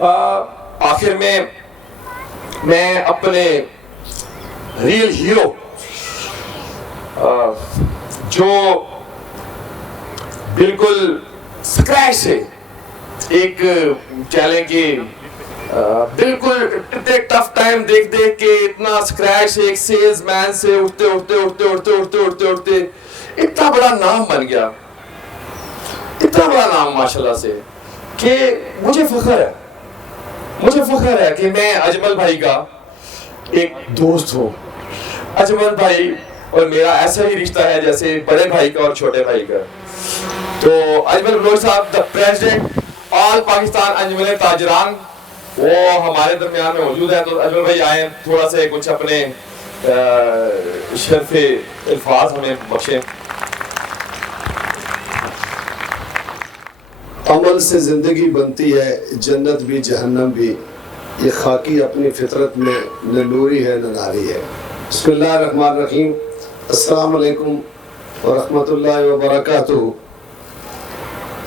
آخر میں اپنے ریئل ہیرو جو بالکل اسکریچ سے ایک کہہ لیں کہ بالکل ٹف ٹائم دیکھ کے اتنا اسکریچ سے ایک سیلز مین سے اٹھتے اتنا بڑا نام بن گیا، اتنا بڑا نام ماشاءاللہ سے، کہ مجھے فخر ہے کہ میں اجمل بھائی کا ایک دوست ہوں۔ اجمل بھائی اور میرا ایسا ہی رشتہ ہے جیسے بڑے بھائی کا اور چھوٹے بھائی کا۔ تو اجمل بلوچ صاحب، دا پریزیڈنٹ آل پاکستان انجمن تاجران، وہ ہمارے درمیان میں موجود ہے۔ تو اجمل بھائی آئیں، تھوڑا سے کچھ اپنے شرف الفاظ ہمیں بخشیں۔ عمل سے زندگی بنتی ہے، جنت بھی جہنم بھی، یہ خاکی اپنی فطرت میں نہ نوری ہے نہ ناری ہے۔ بسم اللہ الرحمن الرحیم۔ السلام علیکم ورحمۃ اللہ وبرکاتہ۔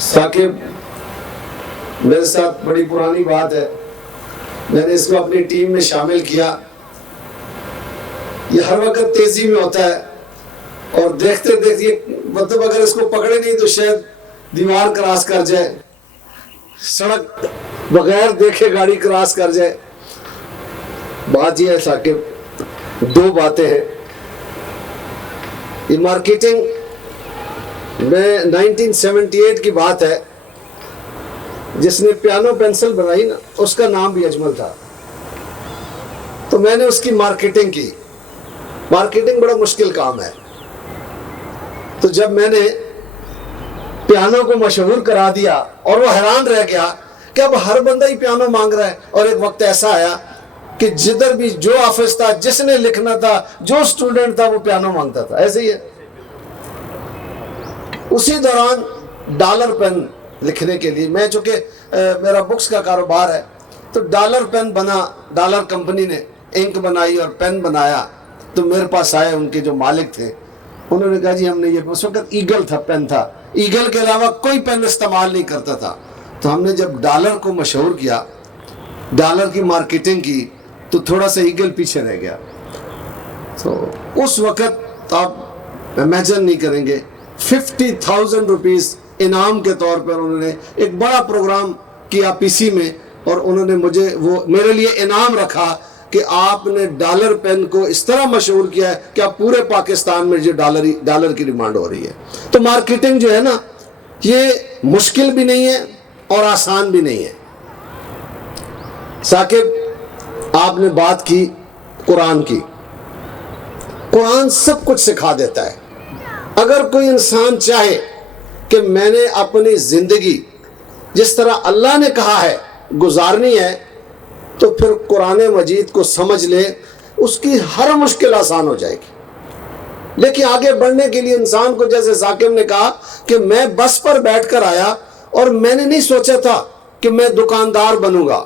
ثاقب میرے ساتھ بڑی پرانی بات ہے، میں نے اس کو اپنی ٹیم میں شامل کیا۔ یہ ہر وقت تیزی میں ہوتا ہے اور دیکھتے مطلب اگر اس کو پکڑے نہیں تو شاید دیوار کراس کر جائے، سڑک بغیر دیکھے گاڑی کراس کر جائے۔ بات یہ ہے ثاقب، دو باتیں ہیں۔ یہ مارکیٹنگ میں 1978 کی بات ہے، جس نے پیانو پینسل بنائی نا، اس کا نام بھی اجمل تھا۔ تو میں نے اس کی مارکیٹنگ کی۔ مارکیٹنگ بڑا مشکل کام ہے۔ تو جب میں نے پیانو کو مشہور کرا دیا اور وہ حیران رہ گیا کہ اب ہر بندہ ہی پیانو مانگ رہا ہے، اور ایک وقت ایسا آیا کہ جدھر بھی جو آفس تھا، جس نے لکھنا تھا، جو اسٹوڈنٹ تھا، وہ پیانو مانگتا تھا۔ ایسے ہی ہے۔ اسی دوران ڈالر پین لکھنے کے لیے، میں چونکہ میرا بکس کا کاروبار ہے، تو ڈالر پین بنا، ڈالر کمپنی نے انک بنائی اور پین بنایا۔ تو میرے پاس آئے ان کے جو مالک تھے، انہوں نے کہا جی ہم نے یہ، اس وقت ایگل تھا، پین تھا، ایگل کے علاوہ کوئی پین استعمال نہیں کرتا تھا۔ تو ہم نے جب ڈالر کو مشہور کیا، ڈالر کی مارکیٹنگ کی، تو تھوڑا سا ایگل پیچھے رہ گیا۔ تو اس وقت آپ امیجن نہیں کریں گے، 50,000 روپیز انعام کے طور پر انہوں نے ایک بڑا پروگرام کیا پی سی میں، اور انہوں نے مجھے وہ میرے لیے انعام رکھا کہ آپ نے ڈالر پین کو اس طرح مشہور کیا ہے کہ اب پورے پاکستان میں جو ڈالر کی ڈیمانڈ ہو رہی ہے۔ تو مارکیٹنگ جو ہے نا، یہ مشکل بھی نہیں ہے اور آسان بھی نہیں ہے۔ ثاقب، آپ نے بات کی قرآن کی۔ قرآن سب کچھ سکھا دیتا ہے۔ اگر کوئی انسان چاہے کہ میں نے اپنی زندگی جس طرح اللہ نے کہا ہے گزارنی ہے، تو پھر قرآن مجید کو سمجھ لے، اس کی ہر مشکل آسان ہو جائے گی۔ لیکن آگے بڑھنے کے لیے انسان کو، جیسے ثاقب نے کہا کہ میں بس پر بیٹھ کر آیا اور میں نے نہیں سوچا تھا کہ میں دکاندار بنوں گا۔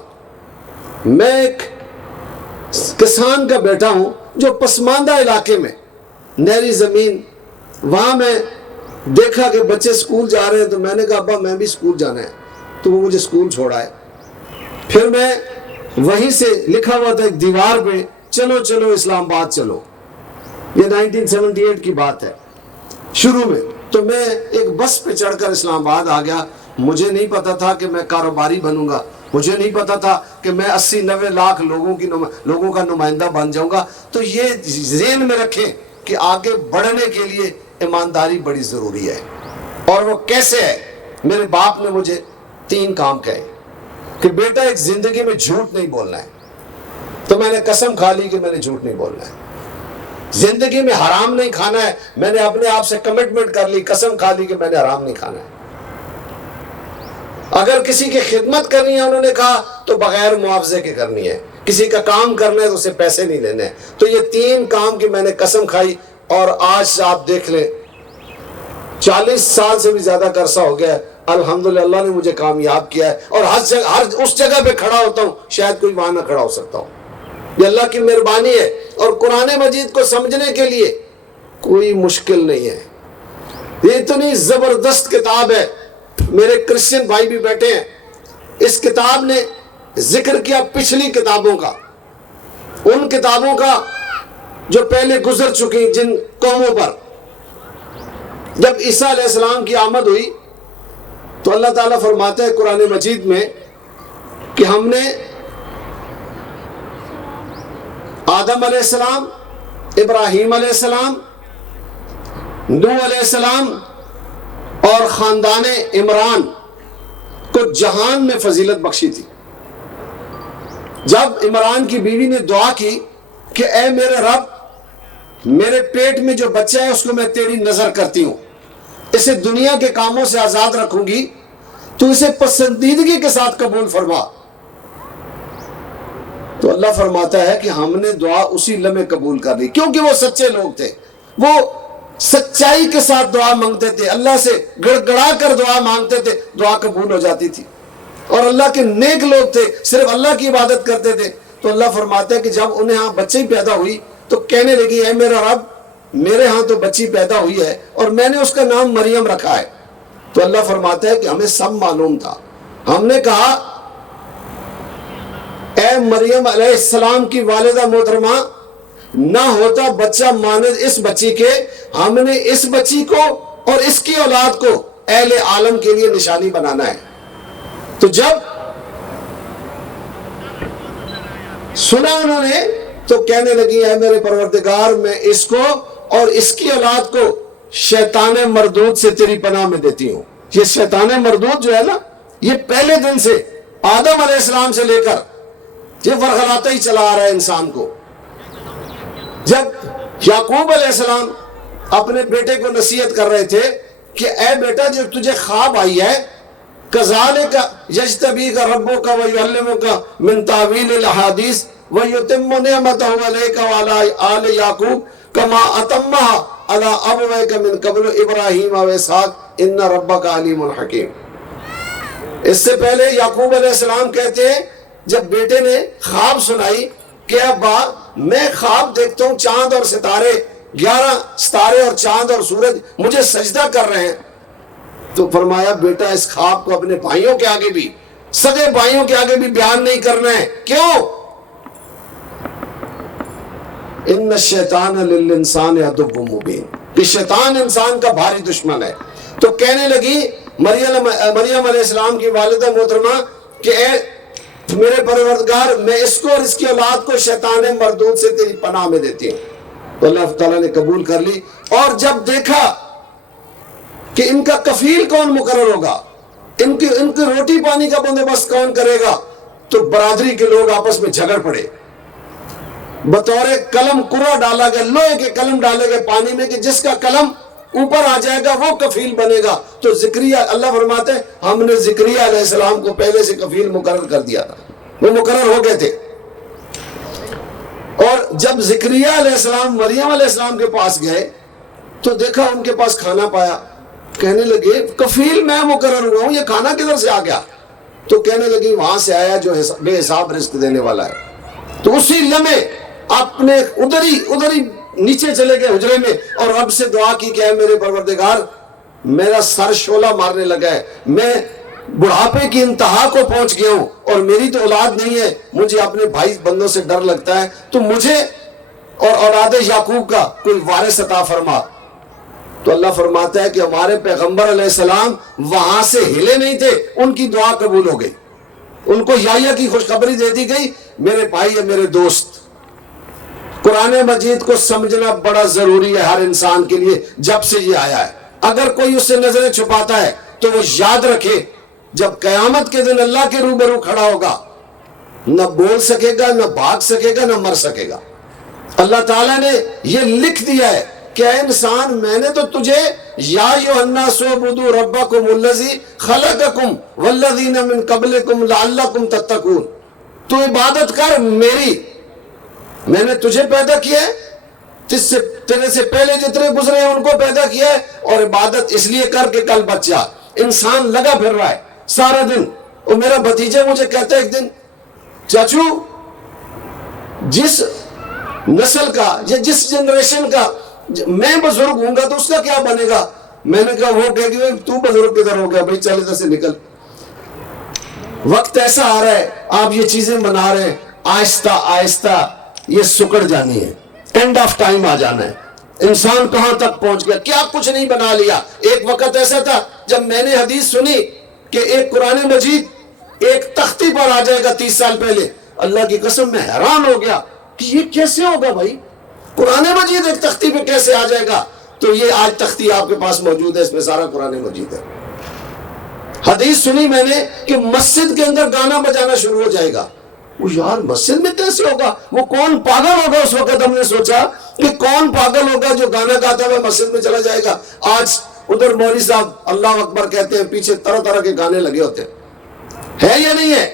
میں ایک کسان کا بیٹا ہوں جو پسماندہ علاقے میں، نہری زمین، وہاں میں دیکھا کہ بچے سکول جا رہے ہیں، تو میں نے کہا ابا میں بھی سکول جانا ہے، تو وہ مجھے سکول چھوڑا ہے۔ پھر میں وہیں سے لکھا ہوا تھا ایک دیوار پہ، چلو چلو اسلام آباد چلو۔ یہ 1978 کی بات ہے شروع میں۔ تو میں ایک بس پہ چڑھ کر اسلام آباد آ گیا۔ مجھے نہیں پتا تھا کہ میں کاروباری بنوں گا، مجھے نہیں پتا تھا کہ میں 80-90 لاکھ لوگوں کا نمائندہ بن جاؤں گا۔ تو یہ ذہن میں رکھیں کہ آگے بڑھنے کے لیے ایمانداری بڑی ضروری ہے۔ اور وہ کیسے ہے؟ میرے باپ نے مجھے 3 کام کہے کہ بیٹا ایک زندگی میں جھوٹ نہیں بولنا ہے۔ تو میں نے قسم کھا لی کہ میں نے جھوٹ نہیں بولنا ہے۔ زندگی میں حرام نہیں کھانا ہے۔ میں نے اپنے آپ سے کمٹمنٹ کر لی، قسم کھا لی کہ میں نے حرام نہیں کھانا ہے۔ اگر کسی کی خدمت کرنی ہے، انہوں نے کہا، تو بغیر معاوضے کے کرنی ہے۔ کسی کا کام کرنا ہے تو اسے پیسے نہیں لینے ہیں۔ تو یہ 3 کام کی میں نے قسم کھائی، اور آج آپ دیکھ لیں 40 سال سے بھی زیادہ کا عرصہ ہو گیا ہے، الحمدللہ اللہ نے مجھے کامیاب کیا ہے، اور ہر اس جگہ پہ کھڑا ہوتا ہوں، شاید کوئی وہاں نہ کھڑا ہو سکتا ہوں۔ یہ اللہ کی مہربانی ہے۔ اور قرآن مجید کو سمجھنے کے لیے کوئی مشکل نہیں ہے۔ یہ اتنی زبردست کتاب ہے، میرے کرسچن بھائی بھی بیٹھے ہیں، اس کتاب نے ذکر کیا پچھلی کتابوں کا، ان کتابوں کا جو پہلے گزر چکی جن قوموں پر۔ جب عیسیٰ علیہ السلام کی آمد ہوئی تو اللہ تعالیٰ فرماتے ہیں قرآن مجید میں کہ ہم نے آدم علیہ السلام، ابراہیم علیہ السلام، نوح علیہ السلام اور خاندان عمران کو جہان میں فضیلت بخشی تھی۔ جب عمران کی بیوی نے دعا کی کہ اے میرے رب، میرے پیٹ میں جو بچہ ہے اس کو میں تیری نظر کرتی ہوں، اسے دنیا کے کاموں سے آزاد رکھوں گی، تو اسے پسندیدگی کے ساتھ قبول فرما۔ تو اللہ فرماتا ہے کہ ہم نے دعا اسی لمحے قبول کر لی، کیونکہ وہ سچے لوگ تھے، وہ سچائی کے ساتھ دعا مانگتے تھے، اللہ سے گڑ گڑا کر دعا مانگتے تھے، دعا قبول ہو جاتی تھی۔ اور اللہ کے نیک لوگ تھے، صرف اللہ کی عبادت کرتے تھے۔ تو اللہ فرماتا ہے کہ جب انہیں ہاں بچے پیدا ہوئی تو کہنے لگی اے میرا رب، میرے ہاں تو بچی پیدا ہوئی ہے اور میں نے اس کا نام مریم رکھا ہے۔ تو اللہ فرماتا ہے کہ ہمیں سب معلوم تھا، ہم نے کہا اے مریم علیہ السلام کی والدہ محترمہ، نہ ہوتا بچہ مانند اس بچی کے، ہم نے اس بچی کو اور اس کی اولاد کو اہل عالم کے لیے نشانی بنانا ہے۔ تو جب سنا انہوں نے تو کہنے لگی اے میرے پروردگار، میں اس کو اور اس کی اولاد کو شیطان مردود سے تیری پناہ میں دیتی ہوں۔ یہ شیطان مردود جو ہے نا، یہ پہلے دن سے آدم علیہ السلام سے لے کر یہ ورغلاتا ہی چلا آ رہا ہے انسان کو۔ جب یعقوب علیہ السلام اپنے بیٹے کو نصیحت کر رہے تھے کہ اے بیٹا، جو تجھے خواب آئی ہے، کذالک یجتبیک ربک ویعلمک من تاویل الاحادیث ویتم نعمتہ علیک وعلی آل یعقوب کما اتمها علی ابویک من قبل ابراہیم و اسحاق ان ربک علیم حکیم۔ اس سے پہلے یعقوب علیہ السلام کہتے ہیں جب بیٹے نے خواب سنائی کہ ابا میں خواب دیکھتا ہوں چاند اور ستارے، 11 ستارے اور چاند اور سورج مجھے سجدہ کر رہے ہیں، تو فرمایا بیٹا اس خواب کو اپنے بھائیوں کے آگے بھی، سگے بھائیوں کے آگے بھی بیان نہیں کرنا ہے۔ کیوں؟ ان الشیطان للانسان عدو مبین، کہ شیطان انسان کا بھاری دشمن ہے۔ تو کہنے لگی مریم علیہ السلام کی والدہ محترمہ کہ اے میرے پروردگار، میں اس کو اور اس کی اولاد کو شیطان مردود سے تیری پناہ میں دیتی ہوں۔ تو اللہ تعالیٰ نے قبول کر لی۔ اور جب دیکھا کہ ان کا کفیل کون مقرر ہوگا، ان کی روٹی پانی کا بندوبست کون کرے گا، تو برادری کے لوگ آپس میں جھگڑ پڑے، بطور قلم قرہ ڈالا گیا، لوہے کے قلم ڈالے گئے پانی میں کہ جس کا قلم اوپر آ جائے گا وہ کفیل بنے گا۔ تو زکریا، اللہ فرماتے ہیں ہم نے زکریا علیہ السلام کو پہلے سے کفیل مقرر کر دیا تھا، وہ مقرر ہو گئے تھے۔ اور جب زکریا علیہ السلام مریم علیہ السلام کے پاس گئے تو دیکھا ان کے پاس کھانا پایا، کہنے لگے کفیل میں مقرر ہوا ہوں، یہ کھانا کدھر سے آ گیا؟ تو کہنے لگی وہاں سے آیا جو بے حساب رزق دینے والا ہے۔ تو اسی لمحے اپنے ادھر ہی نیچے چلے گئے حجرے میں اور رب سے دعا کی کہ اے میرے پروردگار، میرا سر شعلہ مارنے لگا ہے، میں بڑھاپے کی انتہا کو پہنچ گیا ہوں اور میری تو اولاد نہیں ہے، مجھے اپنے بھائی بندوں سے ڈر لگتا ہے، تو مجھے اور اولاد یعقوب کا کوئی وارث عطا فرما۔ تو اللہ فرماتا ہے کہ ہمارے پیغمبر علیہ السلام وہاں سے ہلے نہیں تھے، ان کی دعا قبول ہو گئی، ان کو یحییٰ کی خوشخبری دے دی گئی۔ میرے بھائی اور میرے دوست، قرآن مجید کو سمجھنا بڑا ضروری ہے ہر انسان کے لیے جب سے یہ آیا ہے۔ اگر کوئی اس سے نظریں چھپاتا ہے تو وہ یاد رکھے جب قیامت کے دن اللہ کے روبرو کھڑا ہوگا، نہ بول سکے گا، نہ بھاگ سکے گا، نہ مر سکے گا۔ اللہ تعالیٰ نے یہ لکھ دیا ہے کہ اے انسان، میں نے تو تجھے یا ایھا الناس اعبدوا ربکم الذی خلقکم والذین من قبلکم لعلکم تتقون، تو عبادت کر میری، میں نے تجھے پیدا کیا ہے، تیرے سے پہلے جتنے گزرے ہیں ان کو پیدا کیا ہے، اور عبادت اس لیے کر کے کل بچ جا۔ انسان لگا پھر رہا ہے سارا دن۔ اور میرا بھتیجا مجھے کہتا ہے ایک دن، چاچو جس نسل کا یا جس جنریشن کا میں بزرگ ہوں گا تو اس کا کیا بنے گا؟ میں نے کہا وہ کہہ کہ تو بزرگ کدھر ہو گیا بھائی، چل ادھر سے نکل۔ وقت ایسا آ رہا ہے آپ یہ چیزیں بنا رہے ہیں، آہستہ آہستہ یہ سکڑ جانی ہے، اینڈ آف ٹائم آ جانا ہے۔ انسان کہاں تک پہنچ گیا، کیا کچھ نہیں بنا لیا۔ ایک وقت ایسا تھا جب میں نے حدیث سنی کہ ایک قرآن مجید ایک تختی پر آ جائے گا 30 سال پہلے، اللہ کی قسم میں حیران ہو گیا کہ یہ کیسے ہوگا بھائی، قرآن مجید ایک تختی پہ کیسے آ جائے گا؟ تو یہ آج تختی آپ کے پاس موجود ہے، اس میں سارا قرآن مجید ہے۔ حدیث سنی میں نے کہ مسجد کے اندر گانا بجانا شروع ہو جائے گا۔ وہ یار مسجد میں کیسے ہوگا؟ وہ کون پاگل ہوگا اس وقت؟ ہم نے سوچا کہ کون پاگل ہوگا جو گانا گاتا ہوا مسجد میں چلا جائے گا۔ آج ادھر مولوی صاحب اللہ اکبر کہتے ہیں، پیچھے طرح طرح کے گانے لگے ہوتے ہیں، ہے یا نہیں ہے؟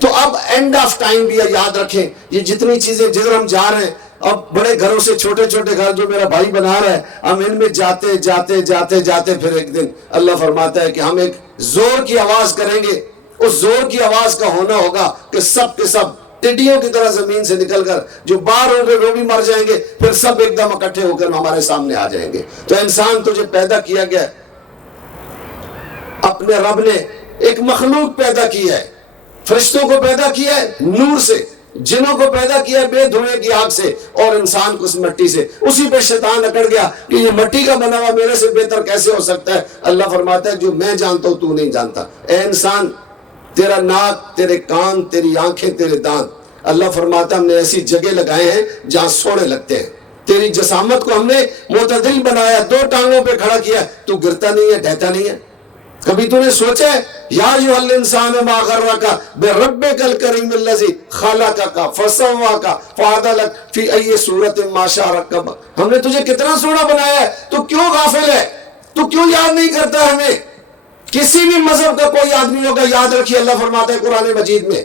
تو اب اینڈ آف ٹائم بھی یاد رکھیں، یہ جتنی چیزیں جدھر ہم جا رہے ہیں، اب بڑے گھروں سے چھوٹے چھوٹے گھر جو میرا بھائی بنا رہا ہے، ہم ان میں جاتے جاتے جاتے جاتے پھر ایک دن اللہ فرماتا ہے کہ ہم ایک زور کی آواز کریں گے۔ اس زور کی آواز کا ہونا ہوگا کہ سب کے سب ٹڈیوں کی طرح زمین سے نکل کر جو باہر ہوں گے وہ بھی مر جائیں گے، پھر سب ایک دم اکٹھے ہو کر ہمارے سامنے آ جائیں گے۔ تو انسان تجھے پیدا کیا گیا ہے، اپنے رب نے ایک مخلوق پیدا کیا ہے، فرشتوں کو پیدا کیا ہے نور سے، جنوں کو پیدا کیا ہے بے دھوئے کی آگ سے، اور انسان کو اس مٹی سے۔ اسی پہ شیطان اکڑ گیا کہ یہ مٹی کا بنا ہوا میرے سے بہتر کیسے ہو سکتا ہے؟ اللہ فرماتا ہے جو میں جانتا ہوں تو نہیں جانتا۔ اے انسان، تیرا ناک، تیرے کان، تیری آنکھیں، تیرے دانت، اللہ فرماتا ہے ہم نے ایسی جگہ لگائے ہیں جہاں سونے لگتے ہیں۔ تیری جسامت کو ہم نے معتدل بنایا، 2 ٹانگوں پہ کھڑا کیا، تو گرتا نہیں ہے، ڈھہتا نہیں ہے۔ کبھی تو نے سوچا ہے یا ایھا الانسان ما غرک بربک الکریم الذی خلقک فسواک فعدلک فی ای صورت ما شاء رکبک۔ ہم نے تجھے کتنا سونا بنایا ہے، تو کیوں غافل ہے؟ تو کیوں یاد نہیں کرتا ہمیں؟ کسی بھی مذہب کا کوئی آدمی ہوگا، یاد رکھیے اللہ فرماتا ہے قرآن مجید میں،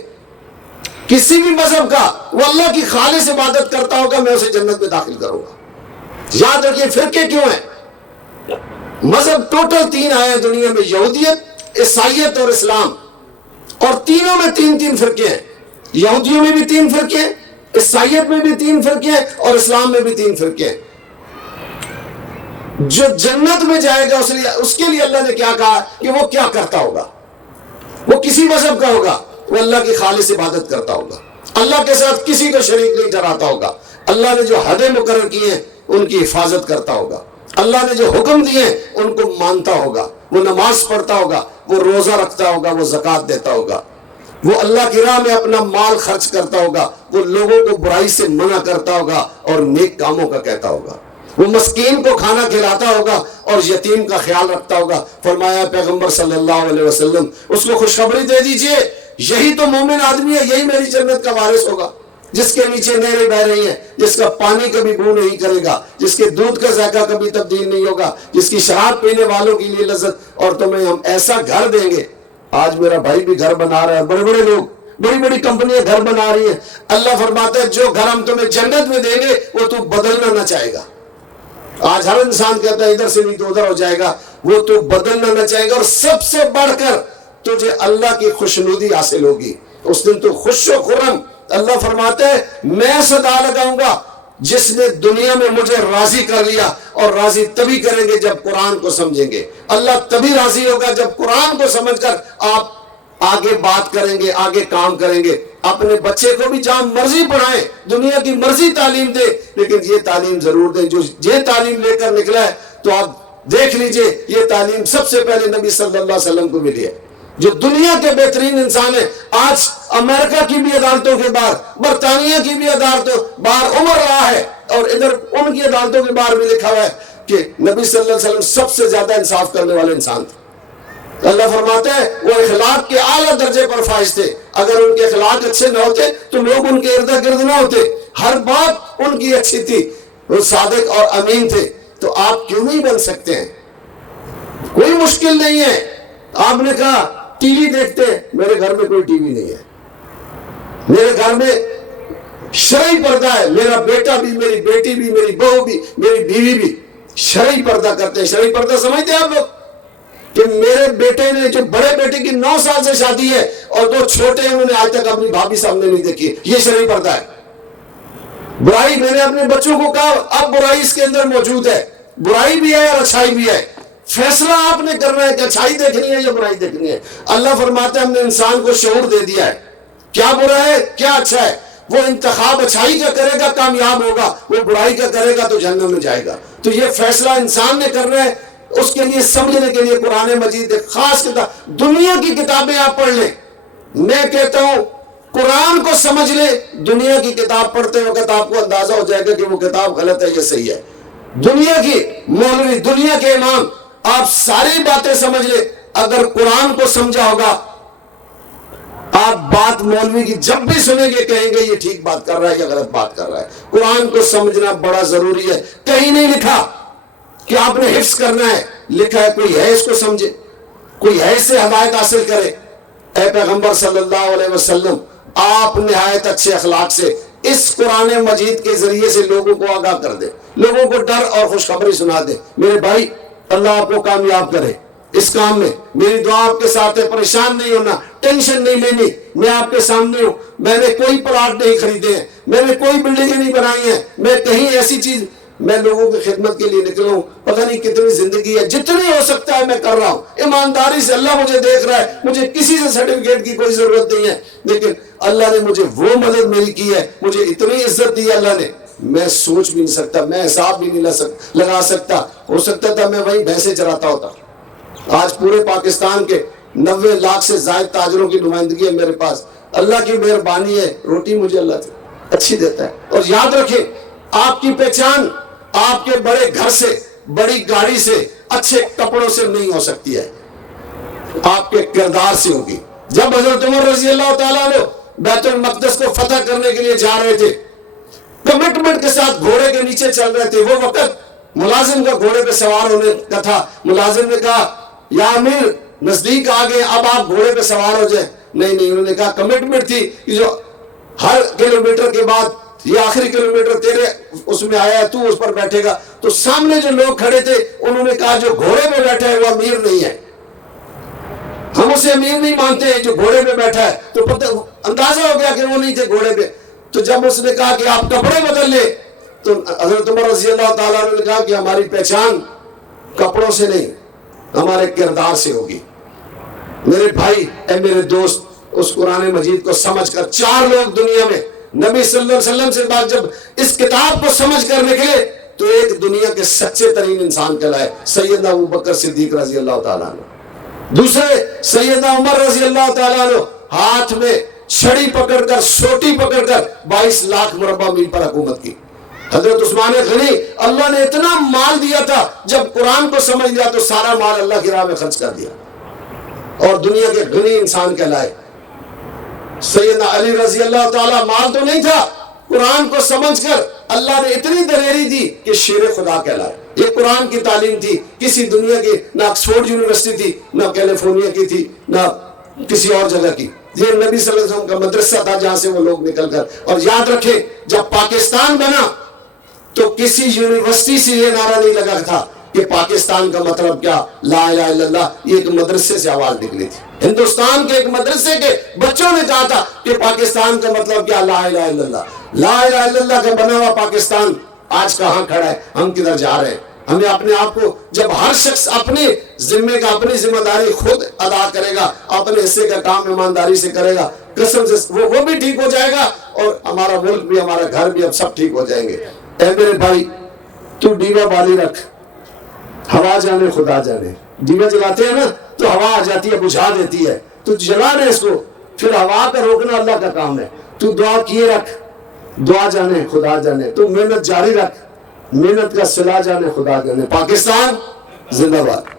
کسی بھی مذہب کا وہ اللہ کی خالص عبادت کرتا ہوگا میں اسے جنت میں داخل کروں گا۔ یاد رکھیے فرقے کیوں ہیں؟ مذہب ٹوٹل 3 آئے ہیں دنیا میں، یہودیت، عیسائیت اور اسلام، اور تینوں میں 3 فرقے ہیں۔ یہودیوں میں بھی 3 فرقے ہیں، عیسائیت میں بھی 3 فرقے ہیں، اور اسلام میں بھی 3 فرقے ہیں۔ جو جنت میں جائے گا اس کے لیے اللہ نے کیا کہا کہ وہ کیا کرتا ہوگا؟ وہ کسی مذہب کا ہوگا، وہ اللہ کی خالص عبادت کرتا ہوگا، اللہ کے ساتھ کسی کو شریک نہیں ٹھہراتا ہوگا، اللہ نے جو حدیں مقرر کی ہیں ان کی حفاظت کرتا ہوگا، اللہ نے جو حکم دیے ہیں ان کو مانتا ہوگا، وہ نماز پڑھتا ہوگا، وہ روزہ رکھتا ہوگا، وہ زکوٰۃ دیتا ہوگا، وہ اللہ کی راہ میں اپنا مال خرچ کرتا ہوگا، وہ لوگوں کو برائی سے منع کرتا ہوگا اور نیک کاموں کا کہتا ہوگا، وہ مسکین کو کھانا کھلاتا ہوگا اور یتیم کا خیال رکھتا ہوگا۔ فرمایا پیغمبر صلی اللہ علیہ وسلم اس کو خوشخبری دے دیجئے، یہی تو مومن آدمی ہے، یہی میری جنت کا وارث ہوگا، جس کے نیچے نہریں بہ رہی ہیں، جس کا پانی کبھی بو نہیں کرے گا، جس کے دودھ کا ذائقہ کبھی تبدیل نہیں ہوگا، جس کی شراب پینے والوں کے لیے لذت، اور تمہیں ہم ایسا گھر دیں گے۔ آج میرا بھائی بھی گھر بنا رہا ہے، بڑے بڑے لوگ، بڑی بڑی کمپنیاں گھر بنا رہی ہیں۔ اللہ فرماتا ہے جو گھر ہم تمہیں جنت میں دیں گے وہ تو بدلنا نہ چاہے گا۔ آج ہر انسان کہتا ہے ادھر سے نہیں تو ادھر ہو جائے گا، وہ تو بدلنا نہ چاہے گا، اور سب سے بڑھ کر تجھے اللہ کی خوشنودی حاصل ہوگی۔ اس دن تو خوش و خرم۔ اللہ فرماتا ہے میں صدا لگاؤں گا جس نے دنیا میں مجھے راضی کر لیا، اور راضی تبھی کریں گے جب قرآن کو سمجھیں گے۔ اللہ تبھی راضی ہوگا جب قرآن کو سمجھ کر آپ آگے بات کریں گے، آگے کام کریں گے۔ اپنے بچے کو بھی جہاں مرضی پڑھائیں، دنیا کی مرضی تعلیم دے، لیکن یہ تعلیم ضرور دیں جو یہ تعلیم لے کر نکلا ہے۔ تو آپ دیکھ لیجئے یہ تعلیم سب سے پہلے نبی صلی اللہ علیہ وسلم کو ملی ہے، جو دنیا کے بہترین انسان ہیں۔ آج امریکہ کی بھی عدالتوں کے باہر، برطانیہ کی بھی عدالتوں باہر عمر رہا ہے، اور ادھر ان کی عدالتوں کے باہر بھی لکھا ہوا ہے کہ نبی صلی اللہ علیہ وسلم سب سے زیادہ انصاف کرنے والے انسان تھے۔ اللہ فرماتا ہے وہ اخلاق کے اعلیٰ درجے پر فائز تھے، اگر ان کے اخلاق اچھے نہ ہوتے تو لوگ ان کے ارد گرد نہ ہوتے، ہر بات ان کی اچھی تھی، وہ صادق اور امین تھے۔ تو آپ کیوں نہیں بن سکتے ہیں؟ کوئی مشکل نہیں ہے۔ آپ نے کہا ٹی وی دیکھتے ہیں، میرے گھر میں کوئی ٹی وی نہیں ہے، میرے گھر میں شرعی پردہ ہے، میرا بیٹا بھی، میری بیٹی بھی، میری بہو بھی، میری بیوی بھی شرعی پردہ کرتے ہیں۔ شرعی پردہ سمجھتے ہیں آپ لوگ؟ کہ میرے بیٹے نے، جو بڑے بیٹے کی 9 سال سے شادی ہے اور 2 چھوٹے ہیں، انہوں نے آج تک اپنی بھابھی سامنے نہیں دیکھی، یہ شرعی پردہ ہے۔ برائی، میں نے اپنے بچوں کو کہا اب برائی اس کے اندر موجود ہے، برائی بھی ہے اور اچھائی بھی ہے۔ فیصلہ آپ نے کرنا ہے کہ اچھائی دیکھنی ہے یا برائی دیکھنی ہے۔ اللہ فرماتے ہیں ہم نے انسان کو شعور دے دیا ہے، کیا برا ہے کیا اچھا ہے۔ وہ انتخاب اچھائی کا کرے گا کامیاب ہوگا، وہ برائی کا کرے گا تو جہنم میں جائے گا۔ تو یہ فیصلہ انسان نے کرنا ہے، اس کے لیے سمجھنے کے لیے قرآن مجید ایک خاص کتاب، دنیا کی کتابیں آپ پڑھ لیں، میں کہتا ہوں قرآن کو سمجھ لیں، دنیا کی کتاب پڑھتے وقت آپ کو اندازہ ہو جائے گا کہ وہ کتاب غلط ہے یا صحیح ہے۔ دنیا کی مولوی، دنیا کے امام، آپ ساری باتیں سمجھ لیں، اگر قرآن کو سمجھا ہوگا آپ بات مولوی کی جب بھی سنیں گے کہیں گے یہ ٹھیک بات کر رہا ہے یا غلط بات کر رہا ہے۔ قرآن کو سمجھنا بڑا ضروری ہے، کہیں نہیں لکھا کہ آپ نے حفظ کرنا ہے، لکھا ہے کوئی ہے اس کو سمجھے، کوئی ہے اس سے ہدایت حاصل کرے۔ اے پیغمبر صلی اللہ علیہ وسلم، آپ نہایت اچھے اخلاق سے اس قرآن مجید کے ذریعے سے لوگوں کو آگاہ کر دے، لوگوں کو ڈر اور خوشخبری سنا دے۔ میرے بھائی، اللہ آپ کو کامیاب کرے اس کام میں، میری دعا آپ کے ساتھ ہے، پریشان نہیں ہونا، ٹینشن نہیں لینی، میں آپ کے سامنے ہوں، میں نے کوئی پلاٹ نہیں خریدے ہیں، میں نے کوئی بلڈنگیں نہیں بنائی ہیں، میں کہیں ایسی چیز، میں لوگوں کی خدمت کے لیے نکلا ہوں، پتہ نہیں کتنی زندگی ہے، جتنی ہو سکتا ہے میں کر رہا ہوں، ایمانداری سے، اللہ مجھے دیکھ رہا ہے، مجھے کسی سے سرٹیفکیٹ کی کوئی ضرورت نہیں ہے، لیکن اللہ نے مجھے وہ مدد میری کی ہے، مجھے اتنی عزت دی ہے اللہ نے، میں سوچ بھی نہیں سکتا، میں حساب بھی نہیں لگا سکتا، ہو سکتا تھا میں وہیں بھینسیں چراتا ہوتا۔ آج پورے پاکستان کے 90 لاکھ سے زائد تاجروں کی نمائندگی ہے میرے پاس، اللہ کی مہربانی ہے، روٹی مجھے اللہ اچھی دیتا ہے۔ اور یاد رکھیں، آپ کی پہچان آپ کے بڑے گھر سے، بڑی گاڑی سے، اچھے کپڑوں سے نہیں ہو سکتی ہے، آپ کے کردار سے ہوگی۔ جب حضرت عمر رضی اللہ تعالیٰ عنہ بیت المقدس کو فتح کرنے کے لیے جا رہے تھے، کمٹمنٹ کے ساتھ گھوڑے کے نیچے چل رہے تھے، وہ وقت ملازم کا گھوڑے پہ سوار ہونے کا تھا، ملازم نے کہا یا امیر نزدیک آ گئے، اب آپ گھوڑے پہ سوار ہو جائیں۔ نہیں، انہوں نے کہا کمٹمنٹ تھی کہ جو ہر کلومیٹر کے بعد یہ آخری کلومیٹر تیرے اس میں آیا ہے، تو اس پر بیٹھے گا۔ تو سامنے جو لوگ کھڑے تھے انہوں نے کہا جو گھوڑے پہ بیٹھا ہے وہ امیر نہیں ہے، ہم اسے امیر نہیں مانتے ہیں جو گھوڑے پہ بیٹھا ہے۔ تو پتہ اندازہ ہو گیا کہ وہ نہیں تھے گھوڑے پہ۔ تو جب اس نے کہا کہ آپ کپڑے بدل لیں، تو حضرت عمر رضی اللہ تعالیٰ نے کہا کہ ہماری پہچان کپڑوں سے نہیں، ہمارے کردار سے ہوگی۔ میرے بھائی، اے میرے دوست، اس قرآن مجید کو سمجھ کر 4 لوگ دنیا میں نبی صلی اللہ علیہ وسلم سے بعد جب اس کتاب کو سمجھ کر نکلے تو ایک دنیا کے سچے ترین انسان کہلائے، سیدنا ابو بکر صدیق رضی اللہ تعالیٰ عنہ۔ دوسرے سیدنا عمر رضی اللہ تعالیٰ عنہ، ہاتھ میں چھڑی پکڑ کر، سوٹی پکڑ کر 22 لاکھ مربع میل پر حکومت کی۔ حضرت عثمان غنی، اللہ نے اتنا مال دیا تھا، جب قرآن کو سمجھ لیا تو سارا مال اللہ کی راہ میں خرچ کر دیا اور دنیا کے غنی انسان کہلائے۔ سیدنا علی رضی اللہ تعالیٰ، مال تو نہیں تھا، قرآن کو سمجھ کر اللہ نے اتنی دلیری دی کہ شیر خدا کہلائے۔ یہ قرآن کی تعلیم تھی، کسی دنیا کی نہ آکسفورڈ یونیورسٹی تھی، نہ کیلیفورنیا کی تھی، نہ کسی اور جگہ کی، یہ نبی صلی اللہ علیہ وسلم کا مدرسہ تھا جہاں سے وہ لوگ نکل کر۔ اور یاد رکھیں، جب پاکستان بنا تو کسی یونیورسٹی سے یہ نعرہ نہیں لگا تھا کہ پاکستان کا مطلب کیا، لا الہ الا اللہ، یہ ایک مدرسے سے آواز نکلی تھی۔ ہندوستان کے ایک مدرسے کے بچوں نے کہا تھا کہ پاکستان کا مطلب کیا، لا الہ الا اللہ۔ لا الہ الا اللہ کا بنا ہوا پاکستان آج کہاں کھڑا ہے، ہم کدھر جا رہے ہیں؟ ہمیں اپنے آپ کو، جب ہر شخص اپنے ذمے کا، اپنی ذمہ داری خود ادا کرے گا، اپنے حصے کا کام ایمانداری سے کرے گا، قسم سے وہ بھی ٹھیک ہو جائے گا اور ہمارا ملک بھی، ہمارا گھر بھی، اب سب ٹھیک ہو جائیں گے۔ اے میرے بھائی، تو دیوا بالی رکھ، ہوا جانے خدا جانے۔ دیوا جلاتے ہیں نا تو ہوا آ جاتی ہے، بجھا دیتی ہے، تو جلا دے اس کو، پھر ہوا کا روکنا اللہ کا کام ہے۔ تو دعا کیے رکھ، دعا جانے خدا جانے، تو محنت جاری رکھ، محنت کا صلہ جانے خدا جانے۔ پاکستان زندہ باد۔